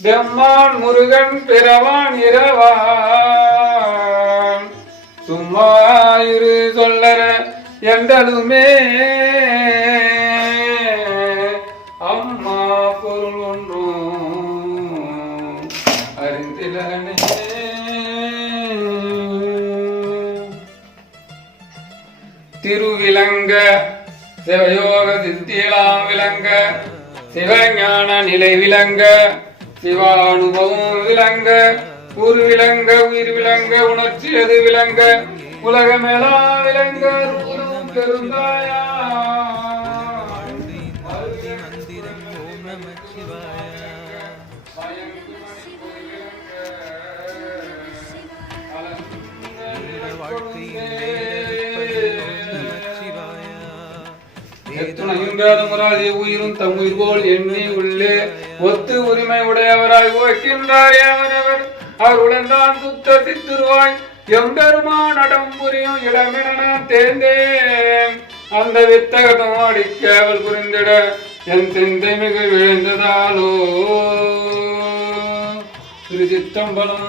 பெம்மான் முருகன் பிறவான் இரவான் சும்மா இரு சொல்லற என்றதுமே அம்மா பொருள் ஒன்றும் அறிந்திலனே. திருவிலங்க சிவயோக சித்தியலாம் விளங்க சிவஞான நிலை விளங்க சிவானுபவம் விளங்க உரு விளங்க உயிர் விளங்க உணர்ச்சி அது விளங்க உலகமெல்லாம் விளங்க பெருந்தாயா. உயிரும் தம் உயிர்கோள் எண்ணி உள்ளே ஒத்து உரிமை உடையவராய் ஓக்கின்றார் அவரவர் அவர் உடன்தான் சுத்த சித்துருவாய் எம்பெருமான் அடம் புரியும் இடமென நான் தேர்ந்தேன் அந்த வித்தகதம் அடிக்கவல் புரிந்திட என் தெந்தை மிகு விழுந்ததாலோ திருச்சிற்றம்பலம்.